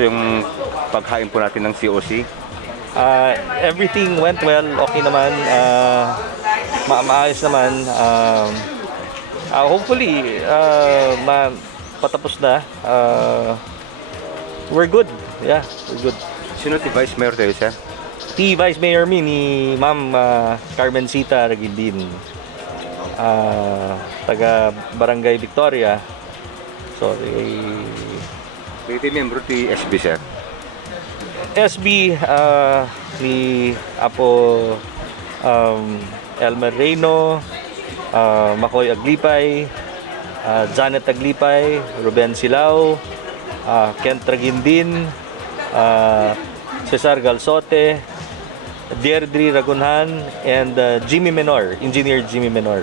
kamusta yung paghain po natin ng COC? Everything went well, okay naman, maayos naman. Hopefully, patapos na. We're good, yeah, we're good. Sino si Vice Mayor tayo, sir? Vice Mayor ni Ma'am Carmencita Ragindin, taga Barangay Victoria. So, Ito membro ti SB, sir? SB ni Apo Elmer Reyno, Makoy Aglipay, Janet Aglipay, Ruben Silao, Kent Ragindin, Cesar Galsote, Deirdre Ragunhan, and Engineer Jimmy Menor.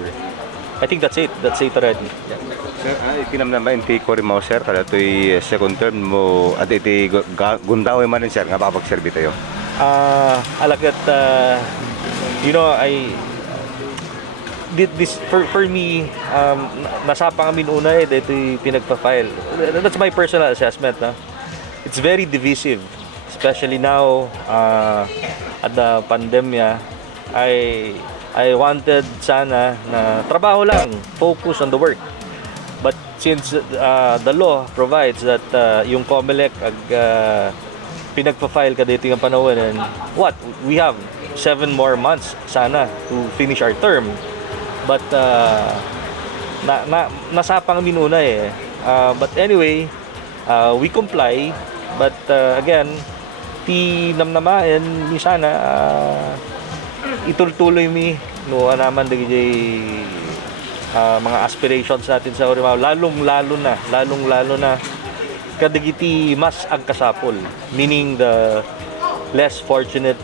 I think that's it already. Yeah. Sir, ikinamnaman ti Currimao, sir, kada ito'y second term mo, at iti gundaway man rin, sir, nga papagserbi tayo. Alagat, you know, I did this for me. Nasapang amin una ito'y pinagpa-file. That's my personal assessment, no? It's very divisive, especially now at the pandemya. I wanted sana na trabaho lang, focus on the work. But since the law provides that yung COMELEC pinagpa-file ka dito yung panahon, and we have 7 more months sana to finish our term. But nasapang minuna eh. But anyway, we comply. But again, namnamain mi sana ituloy mi no naman dagiti mga aspirations natin sa Currimao, lalong-lalo na kadagiti mas agkasapol, meaning the less fortunate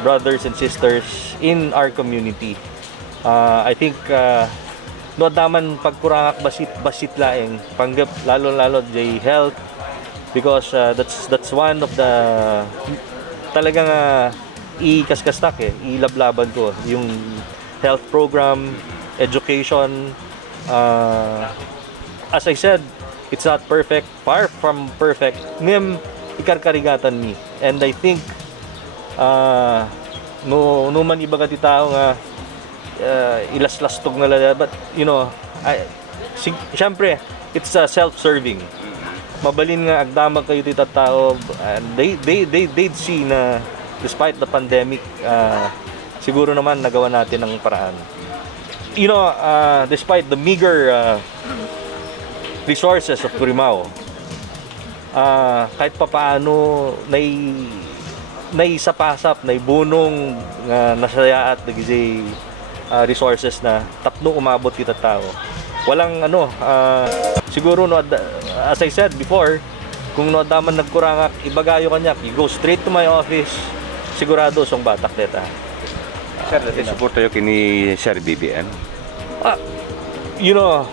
brothers and sisters in our community. I think no daman pagkurangak basit laeng panggap lalo jay health, because that's one of the talagang ikastastak ilablaban ko yung health program, education. As I said, it's not perfect, far from perfect. Ngem ikarkarigatan mi, and I think no man iba ti tao nga ilaslastog na lala, but you know, siyempre it's self-serving. Mabalin nga agdamag kayo dito tao, and they'd see na despite the pandemic, siguro naman nagawa natin ng paraan. You know, despite the meager resources of Currimao, kahit papaano naisapasap, naibunong nasaya at nagizay resources na tapno umabot kita tao. Walang siguro no, as I said before, kung no daman nagkurangak ibagayo kanyak, you go straight to my office, sigurado song batak deta. Sir, dati support tayo kini Sir BBM. You know,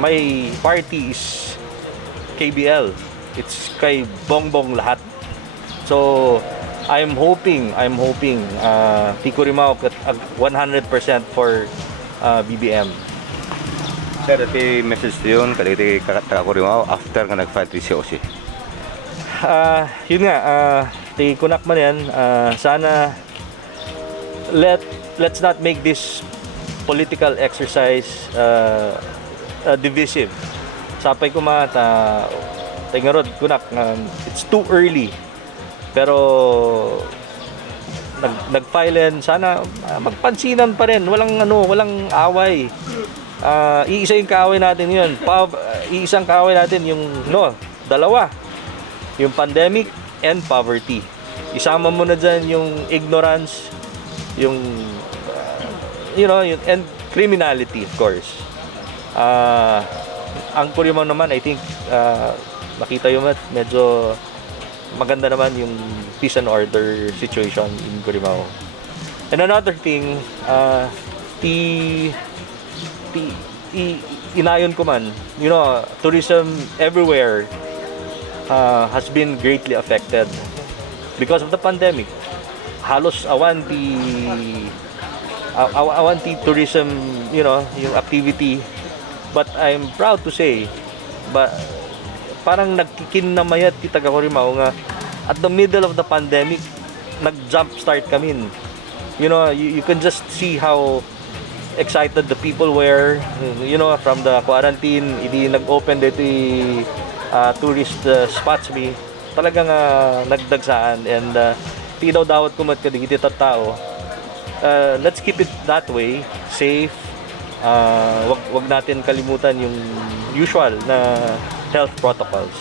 my party is KBL. It's kay Bongbong lahat. So I'm hoping ti Currimao 100% for BBM. Sir, dati message yun kada iti taga Currimao after nga nag-file ti COC. Yun nga, ti kunak man yan, sana let's not make this political exercise divisive. Sapay ko mata tingarod kunak, it's too early, pero nag-file yan, sana magpansinan pa rin, walang away. Iisa yung kaaway natin yun, iisang kaaway natin yung dalawa, yung pandemic and poverty. Isama mo na dyan yung ignorance, yung and criminality, of course. Ang Currimao naman, I think nakita yung medyo maganda naman yung peace and order situation in Currimao. And another thing, inayon ko man, tourism everywhere has been greatly affected because of the pandemic. Halos awanti tourism, yung activity. But I'm proud to say, parang nagkikinnamayat kita ka Currimao nga at the middle of the pandemic nag-jump start kami. You know, you can just see how excited the people were, you know, from the quarantine, hindi nag-open dito tourist spots mi. Talagang nagdagsaan and tinaw dawat kumat ka digiti tao. Let's keep it that way, safe. Wag natin kalimutan yung usual na health protocols.